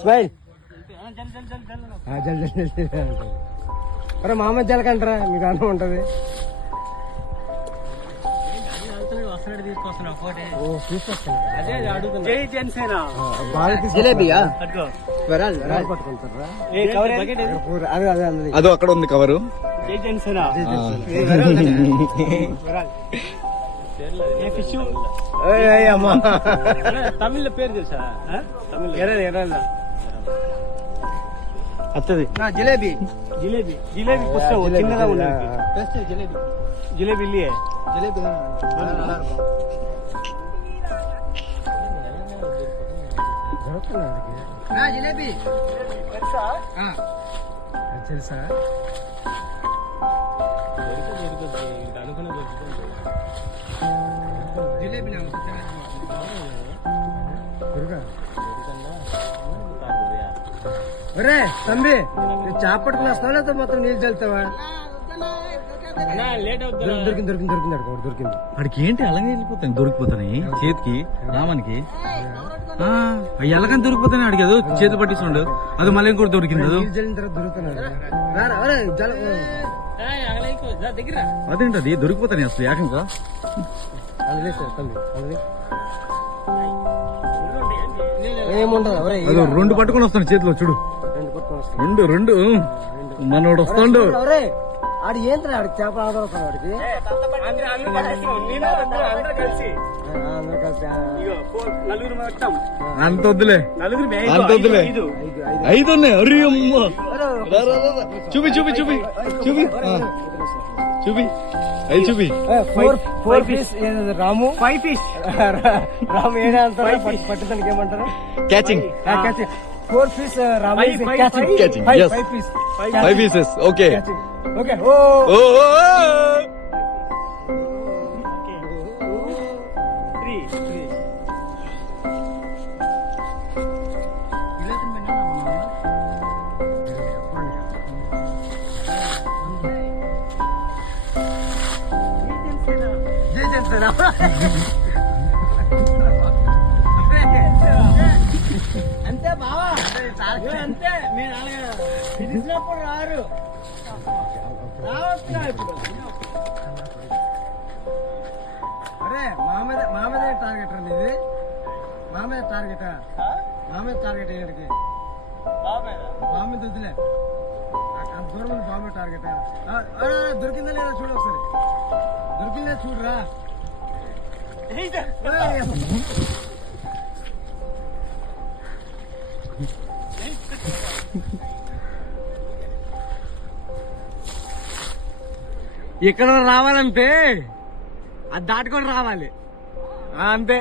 Smile. అరే మామ జలకంటారా మీకు అన్నం ఉంటది. అదో అక్కడ ఉంది కవరు. తమిళ పేరు తెలుసా? వస్తుంది జిలేబీ. జిలేబీ జిలేబీ పుస్తకం చిన్నదా ఉన్నది. జిలేబీ జిలేబీ ఇల్లియే జిలేబీ జిలేబీ తెలుసా? జిలేబీ ఒరే తంబి చేప పట్టుకుని వస్తావా లేదా మొత్తం నీళ్ళు చల్లుతావా? దొరికింది దొరికింది దొరికింది అడుగు దొరికింది. వాడికి ఏంటి అలాగే వెళ్ళిపోతాయి, దొరికిపోతాయి చేతికి రామానికి. ఎలాగని దొరికిపోతాయి అడిగి అదో చేతి పట్టిస్తుండు. అది మళ్ళీ ఇంకోటి దొరికింది. అది జల్లిన తర్వాత దొరుకుతున్నాడు. అదేంటది దొరికిపోతాయి అసలు ఏకంగా. ఏముండదు. అదో రెండు పట్టుకొని వస్తాను చేతిలో చూడు. రెండు రెండు మనోడు వస్తాడు. ఆడు ఏంటి ఆడికి చేప ఆడవుతాడు. వాడికి అంత వద్దులే అంత వద్దులే. 5 ఉన్నాయి. అరే అమ్మ చూపి చూపి చూపి చూపి చూపి అవి చూపి. 4 పీస్ రాము 5 పీస్ రాము ఏడా అంటారు పట్టుదానికి ఏమంటారు? Catching. 4 piece Ramu catching. 5 pieces. Okay okay. ఓ అంతే బావా అంతే. మీరు పిలిచినప్పుడు రారు. అరే మామదే టార్గెట్ అండి ఇది. మామదే టార్గెటా? మామదే టార్గెట్ ఏంటికి? బామ్మ వద్దులే అంత దూరం ఉంది. బామ్మ టార్గెటా? దొరికిందా లేదా చూడు ఒకసారి. దొరికిందా చూడరా. ఇక్కడ రావాలంటే అది దాటుకొని రావాలి అంతే.